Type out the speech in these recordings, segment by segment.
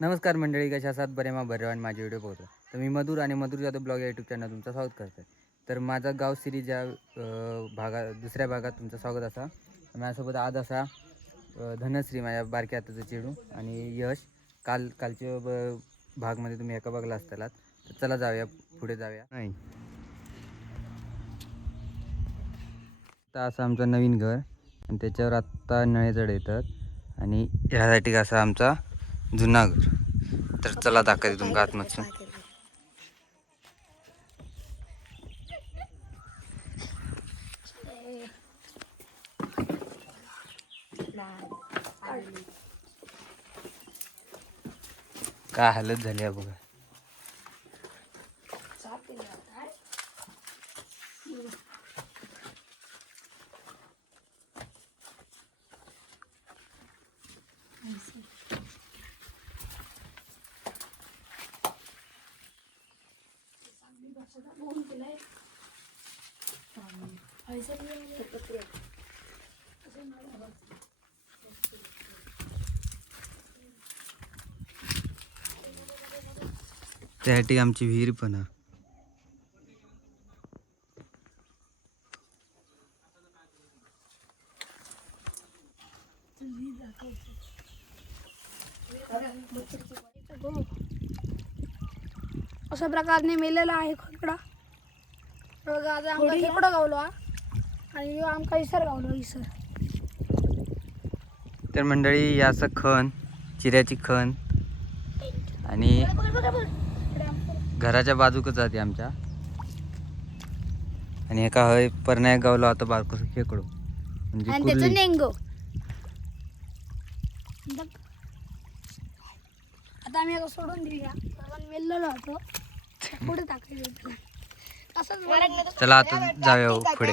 नमस्कार मंडळी कशा असात बरे मा बरे आणि माझे व्हिडिओ बघतो तर मी मधुर आणि मधुर जाधव ब्लॉग या यूट्यूब चॅनल तुमचं स्वागत करतो तर माझा गाव सिरीज या अं, भागा दुसऱ्या भागात तुमचं स्वागत असा. माझ्यासोबत आज असा धनश्री माझ्या बारक्या हाताचं चेडू आणि यश. काल कालच्या ब भागमध्ये तुम्ही एका बघला असतालात तर चला जाऊया पुढे जाऊया. नाही. आता असं आमचं नवीन घर आणि त्याच्यावर आत्ता नळे चढ येतात. आणि ह्यासाठी असा आमचा जुना घर तर चला दाखवते तुमका आतमधून काय हालत झाली आहे बघा. त्यासाठी आमची विहीर पण अशा प्रकारने मेलेला आहे खोकडा खेकडो गावलो हा. आणि ह्यो आमका इसर गावलो इसर. तर मंडळी असं खण चिऱ्याची खण आणि घराच्या बाजूकच जाते आमच्या. आणि एका हय परनायक गावला आता बारकोस खेकडो म्हणजे आणि त्याचं कुर्ली. नेंगो. आता आम्ही आता सोडून देऊया. कारण मेलेलो होतो. पुढे टाकायचं. असंच. चला आता जाऊया हो पुढे.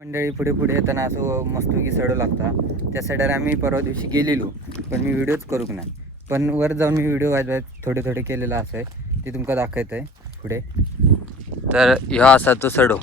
मंडळी पुढे पुढे येताना असं मस्तपैकी सडो लागता. त्या सड्यावर आम्ही परवा दिवशी गेलेलो पण मी व्हिडिओच करूक नाही. पण वर जाऊन मी व्हिडिओ वाजवाय थोडे थोडे केलेला असं आहे. ते तुमका दाखवत आहे पुढे. तर ह्यो असा तो सडो.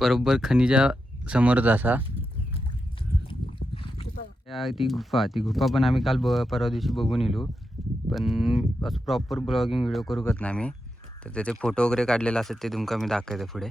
बरोबर खनिजा समोरच असा. ती गुफा. ती गुफा पण आम्ही काल ब परवा दिवशी बघून येलो पण असं प्रॉपर ब्लॉगिंग व्हिडिओ करूकच नाही आम्ही. तर त्याचे फोटो वगैरे काढलेले असतात ते तुमका मी दाखवते पुढे.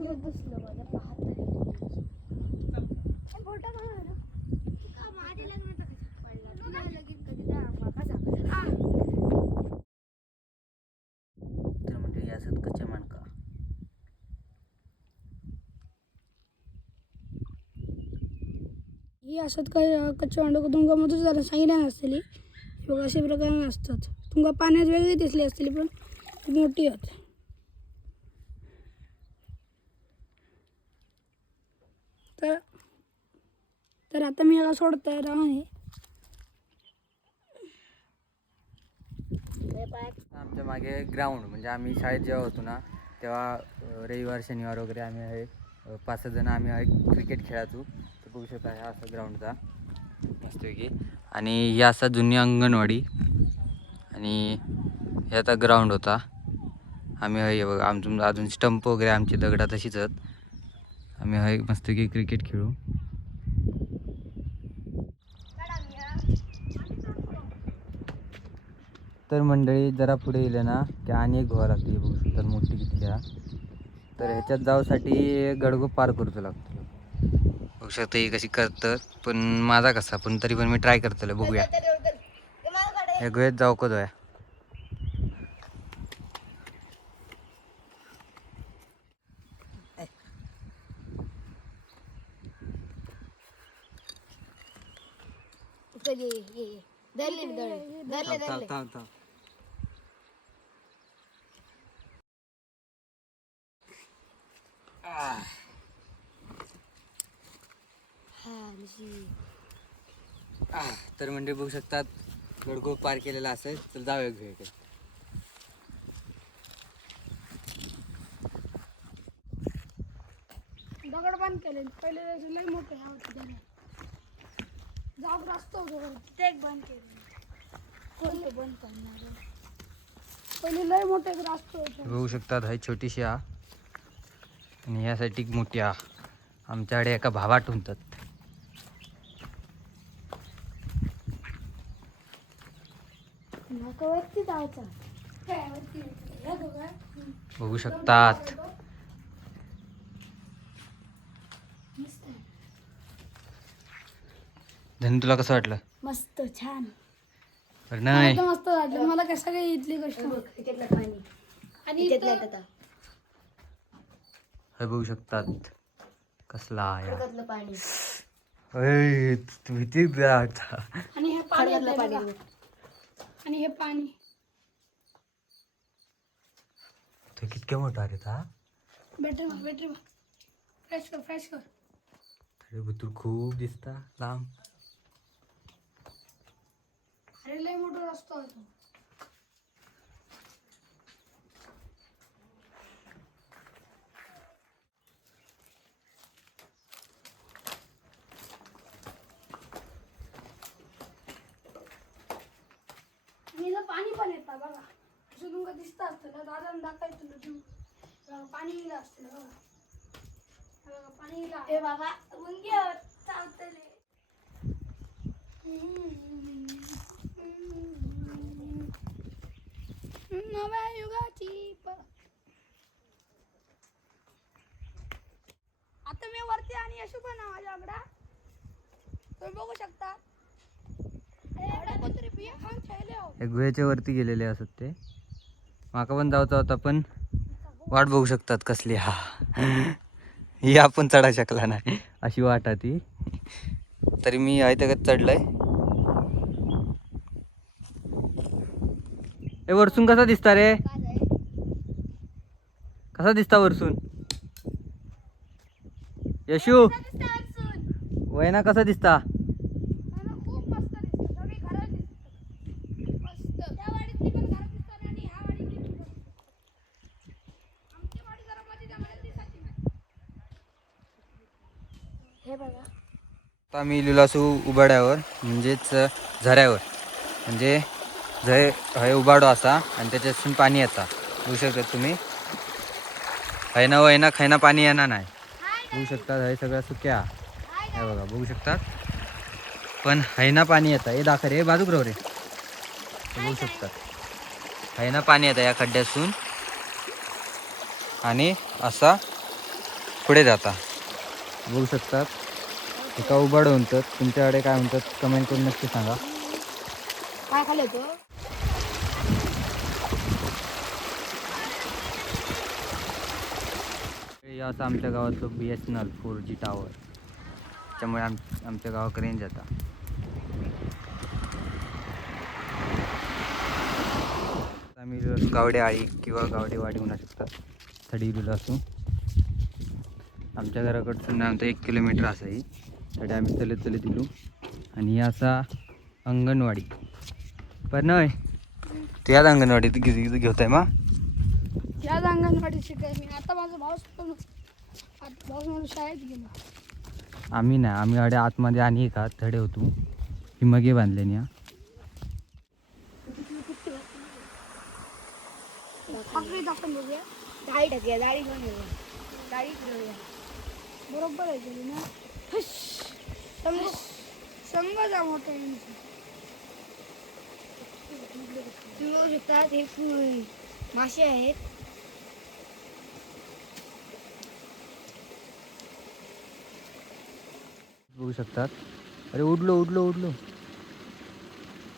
पाहत फोटो काढा का माझ्या लग्नाचा पडला लगीन कधी तर म्हणजे या असत कच्च्या मानका. ही असत काय कच्चे अंडो तुमका मधूच जरा सांगितलं नसतली बघा अशा प्रकारे असतात तुमका पाण्यात वेगळी दिसली असतली पण खूप मोठी आहेत तर तर आता मी याला सोडतोय राहणे आमच्या मागे ग्राउंड म्हणजे आम्ही शाळेत जेव्हा होतो ना तेव्हा रविवार शनिवार वगैरे आम्ही पाच सहा जण आम्ही आहे क्रिकेट खेळायचो. तर बघू शकता ह्या असा ग्राउंडचा मस्तपैकी आणि ही असा जुनी अंगणवाडी. आणि हे आता ग्राउंड होता. आम्ही आहे बघा आमचं अजून स्टंप वगैरे आमची दगडा तशीच आहेत. आम्ही आहे मस्तपैकी क्रिकेट खेळू. तर मंडळी जरा पुढे गेले ना की आणि एक गुहा लागते बघू शकतात मोठी किती आहे. तर ह्याच्यात जाऊसाठी गडगो पार करूचं लागतो. बघू शकता ही कशी करतात पण माझा कसा पण तरी पण मी ट्राय करतलो बघूया. या गुहेत जाऊ का जाऊया? ये ये ये. धरले धरले. धरले थांब धरले. थांब थांब हा निशी आह, तर म्हणजे बघू शकतात गडगो पार केलेला असेल तर जाऊया घेऊ इकडे. दगड बंद केले. पहिले लय मोठे ह्या रास्त होतो तिथे एक बंद केले. कोणते बंद करणार पहिले लय मोठे एक रास्त होते बघू शकतात ही छोटीशी आणि ह्यासाठी मोठी आमच्याकडे एका भावाट म्हणतात जायचं. काय बघू शकतात. मस्त आहे. धन तुला कसं वाटलं? मस्त छान. बरं नाही. एकदम मस्त वाटलं. मला काय सगळी इथली गोष्ट आणि इथं- हे बघू शकतात. कसला खडकातलं पाणी. अय, तू भीती आता. आणि हे पाणी येतंय बघा. आणि हे पाणी. तो कितक्या मोठा रे हा बॅटरी मार बॅटरी मार फ्रेश कर फ्रेश कर तरी बुतूर खूप दिसता लांब. अरे लय मोठा रस्ता होतो पाणी पण येतं बघा. असं तुमका दिसतं असतं दादा दाखवायचं तुला पाणी इला असतं बघा. हे बघा पाणी ए बाबा मुंग्यावर चावतले नव्या युगाची आता मी वरती आणि यशू पण आहे माझ्या आकडा तुम्ही बघू शकता. कोणतरी बिया खाऊन ठेवले गुह्याच्या गुहेच्या वरती गेलेले असत ते. माका पण जाऊचा होता पण वाट बघू शकतात कसली हा. ही आपण चढा शकला नाही अशी वाट आहे ती. तरी मी आहे त्या चढलंय. ए वरसून कसा दिसता रे? कसा दिसता वरसून? यशू? वयना कसा दिसता मला खूप मस्त दिसतं सगळी घरं दिसतात मस्त त्या वाडीतली पण घरं दिसतात आणि ह्या वाडीतली पण घरं दिसतात. आमची वाडी जरा मध्ये जंगलात दिसायची नाही हे बघा आता मी लिहिलो उबाड्यावर म्हणजेच झऱ्यावर. म्हणजे झय हय उबाडो असा आणि त्याच्यातून पाणी येता. बघू शकता तुम्ही. हैना वैना खैना पाणी येणार नाही. बघू शकतात हय सगळं सुक्या. हे बघा बघू शकतात पण हैना पाणी येतं. हे दाखर हे बाजूक हो रे. बघू शकतात हैना पाणी येतं या खड्ड्यातून. आणि असा पुढे जाता. बघू शकतात एका उबाड म्हणतात तुमच्याकडे काय म्हणतात कमेंट करून नक्की सांगा. काय खाल्लं तो? हे असं आमच्या गावातलं B S N L four G tower त्यामुळे आम आमच्या गावाक रेंज येता आम्ही गावडे आळी किंवा गावडे वाडी म्हणू शकतात थडी असून आमच्या घराकडसून आमचं एक किलोमीटर असं थडी आम्ही चलत चलत दिलो. आणि ही असा अंगणवाडी. पण तू याच अंगणवाडीत घे- घेतोय मा? याच अंगणवाडीत शिकाय मी. आता माझा भाऊ पण आता भाऊ म्हणून शाळेत गेला. आम्ही नाही. आम्ही अडे आतमध्ये आणि का थडे होतो. ही मगे बांधले घेऊया बरोबर आहे गेली ना तुम्ही बघू शकता हे फुल मासे आहेत. बघू शकतात. अरे उडलो उडलो उडलो.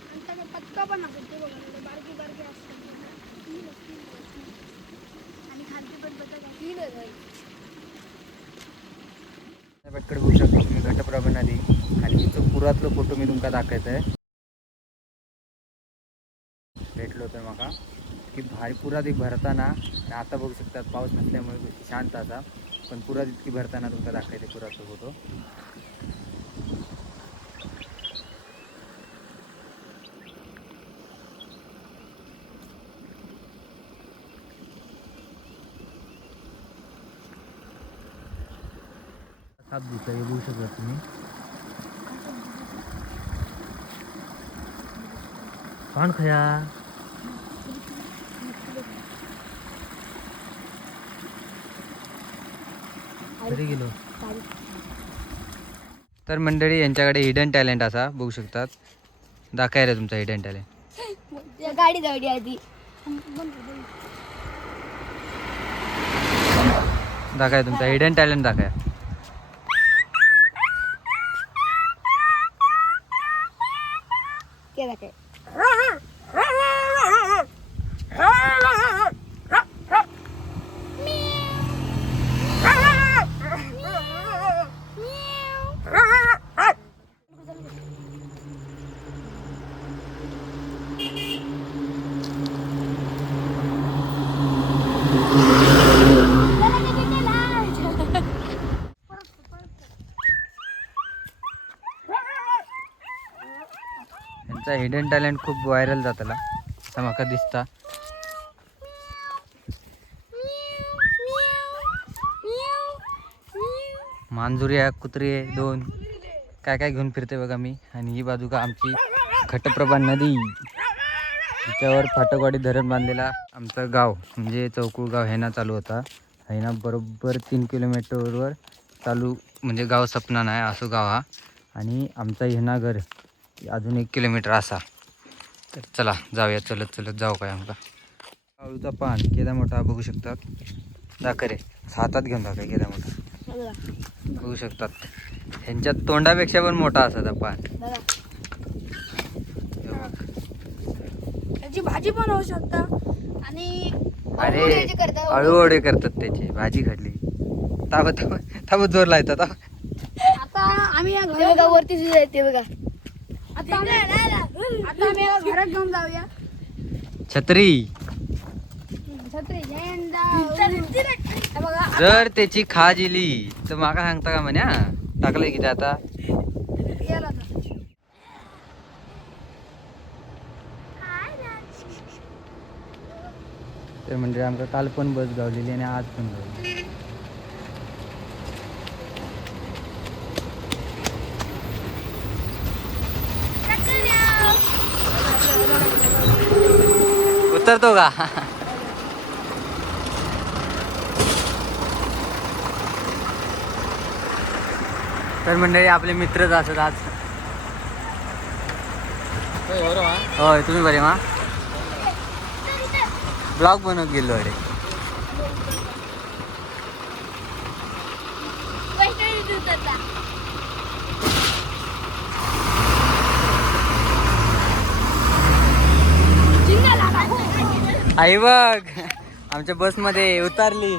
आणि त्याला पत्का पण असतो बारकी बारकी असतात. आणि खालती पण पत्का तीन पटकड बघू शकता घटप्रभा नदी आणि इथं पुरातलो फोटो मी तुमका दाखवायचा आहे भेटलो तर माका. की भारी पुरात एक भरताना आणि आता बघू शकतात पाऊस नसल्यामुळे शांत आता पण पुरात इतकी भरताना तुमका दाखवायचे पुराचा फोटो. सात दिवस हे बघू शकता तुम्ही. कोण खया. तरी गेलो. तर मंडळी यांच्याकडे हिडन टॅलेंट असा बघू शकतात. दाखवाय रे तुमचा हिडन टॅलेंट गाडी आधी. दाखवाय तुमचा हिडन टॅलेंट दाखवाय केला काय यांचा हिडन टॅलेंट खूप व्हायरल जातला. आता म्हाका दिसता. मांजुरी आहे कुत्री आहे दोन. काय काय घेऊन फिरते बघा मी. आणि ही बाजू का आमची खटप्रभा नदी. तिच्यावर फाटकवाडी धरण बांधलेला आमचं गाव. म्हणजे चौकुळ गाव हैना चालू होता. हैना बरोबर तीन किलोमीटरवर चालू म्हणजे गाव सपना नाही असं गाव हा. आणि आमचा हेना घर. अजून एक किलोमीटर असा. तर चला जाऊया चलत चलत जाऊ काय आमका. काळूचा पान केदा मोठा बघू शकतात. दाखव रे हातात घेऊन दाखव केदा मोठा. बघू शकतात. ह्यांच्या तोंडापेक्षा पण मोठा असा पान. हे. त्याची भाजी पण होऊ शकता. आणि अरे अळूवडे करतात त्याची भाजी घडली ताबा ताबा ताबा जोर लायतात आता आम्ही बघा वरती बघा आता आम्ही आता आम्ही या घरात घेऊन जाऊया. छत्री. छत्री झेंडा हे बघा जर त्याची खाज इली तर माका सांगता का म्हण्या टाकलंय की ते आता. तर म्हणजे आमका काल पण बस गावलेली आणि आज पण गावली उतरतो का? तर मंडळी आपले मित्रच असत आज. होय तुम्ही बरे मा? ब्लॉग बनवत गेलो अरे. आई बघ आमच्या बसमध्ये उतारली.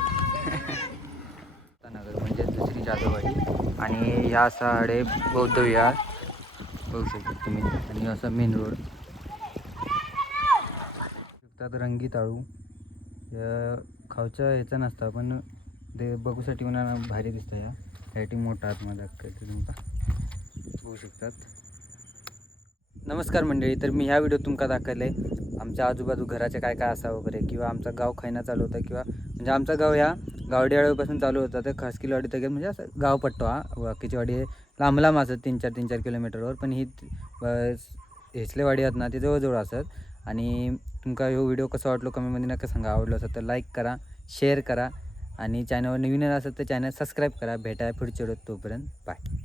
नगर म्हणजे दुसरी जादूवाडी. आणि ह्या साडे बौद्ध विहार. बघू शकता तुम्ही. आणि असं मेन रोड शकतात रंगी ताळू. या खावच्या ह्याचा नसता पण ते बघूसाठी म्हणा भारी दिसतं या. ह्यासाठी मोठा आतमध्ये दाखवते तुमका बघू शकतात. नमस्कार मंडळी तर मी ह्या व्हिडिओ तुमका दाखवले आमच्या आजूबाजू घराचे काय काय असा वगैरे किंवा आमचा गाव खैना चालू होता किंवा म्हणजे आमचा गाव ह्या गावडेवाडीपासून चालू होता तर खासकीलवाडी तक म्हणजे असं गाव पट्टो हा. बाकीची वाडी हे लांब लांब असत तीन चार तीन चार किलोमीटरवर पण ही हेसलेवाडी आहेत ना ते जवळजवळ असत. आणि तुमका ह्यो व्हिडिओ कसं वाटलो कमेंटमध्ये नक्की सांगा. आवडलो असं तर लाईक करा शेअर करा. आणि चॅनलवर नवीन असत तर चॅनल सबस्क्राईब करा. भेटाय पुढच्या तोपर्यंत बाय.